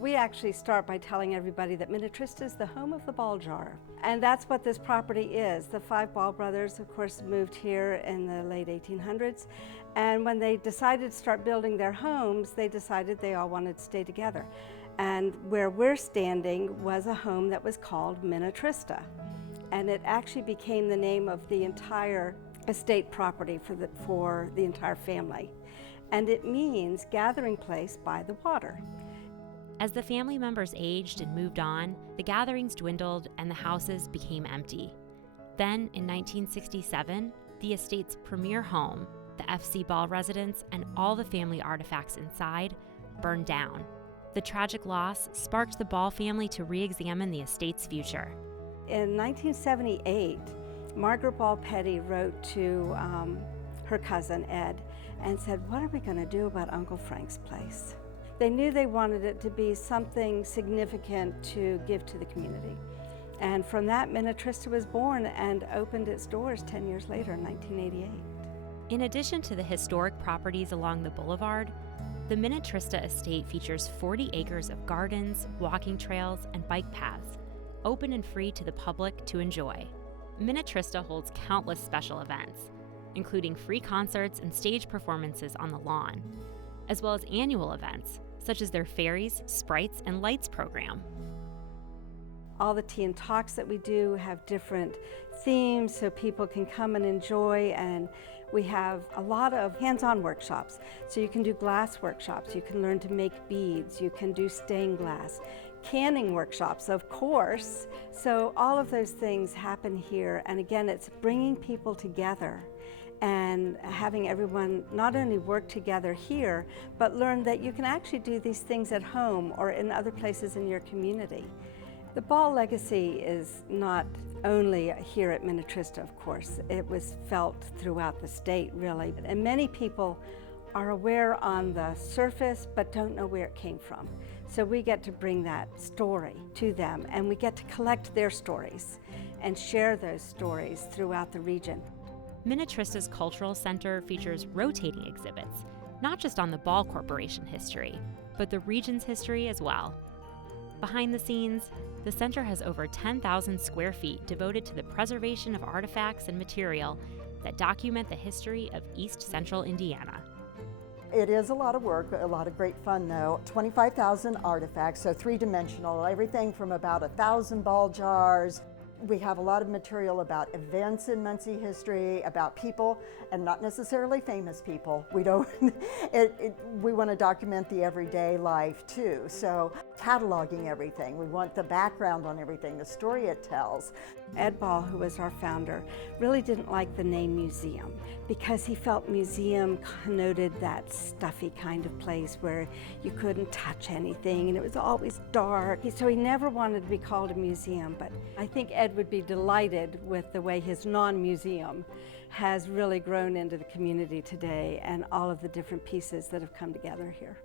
We actually start by telling everybody that Minnetrista is the home of the ball jar. And that's what this property is. The five Ball brothers, of course, moved here in the late 1800s. And when they decided to start building their homes, they decided they all wanted to stay together. And where we're standing was a home that was called Minnetrista. And it actually became the name of the entire estate property for the entire family. And it means gathering place by the water. As the family members aged and moved on, the gatherings dwindled and the houses became empty. Then, in 1967, the estate's premier home, the FC Ball residence, and all the family artifacts inside burned down. The tragic loss sparked the Ball family to re-examine the estate's future. In 1978, Margaret Ball Petty wrote to her cousin Ed and said, "What are we going to do about Uncle Frank's place?" They knew they wanted it to be something significant to give to the community. And from that, Minnetrista was born and opened its doors 10 years later in 1988. In addition to the historic properties along the boulevard, the Minnetrista estate features 40 acres of gardens, walking trails, and bike paths, open and free to the public to enjoy. Minnetrista holds countless special events, including free concerts and stage performances on the lawn, as well as annual events, such as their fairies, sprites, and lights program. All the tea and talks that we do have different themes so people can come and enjoy, and we have a lot of hands-on workshops. So you can do glass workshops, you can learn to make beads, you can do stained glass, canning workshops, of course. So all of those things happen here, and again, it's bringing people together and having everyone not only work together here, but learn that you can actually do these things at home or in other places in your community. The Ball legacy is not only here at Minnetrista, of course. It was felt throughout the state, really. And many people are aware on the surface, but don't know where it came from. So we get to bring that story to them, and we get to collect their stories and share those stories throughout the region. Minnetrista's Cultural Center features rotating exhibits, not just on the Ball Corporation history, but the region's history as well. Behind the scenes, the center has over 10,000 square feet devoted to the preservation of artifacts and material that document the history of East Central Indiana. It is a lot of work, a lot of great fun though. 25,000 artifacts, so three-dimensional, everything from about 1,000 ball jars. We have a lot of material about events in Muncie history, about people, and not necessarily famous people. We don't. We want to document the everyday life too. So cataloging everything. We want the background on everything, the story it tells. Ed Ball, who was our founder, really didn't like the name museum because he felt museum connoted that stuffy kind of place where you couldn't touch anything and it was always dark. So he never wanted to be called a museum, but I think Ed would be delighted with the way his non-museum has really grown into the community today and all of the different pieces that have come together here.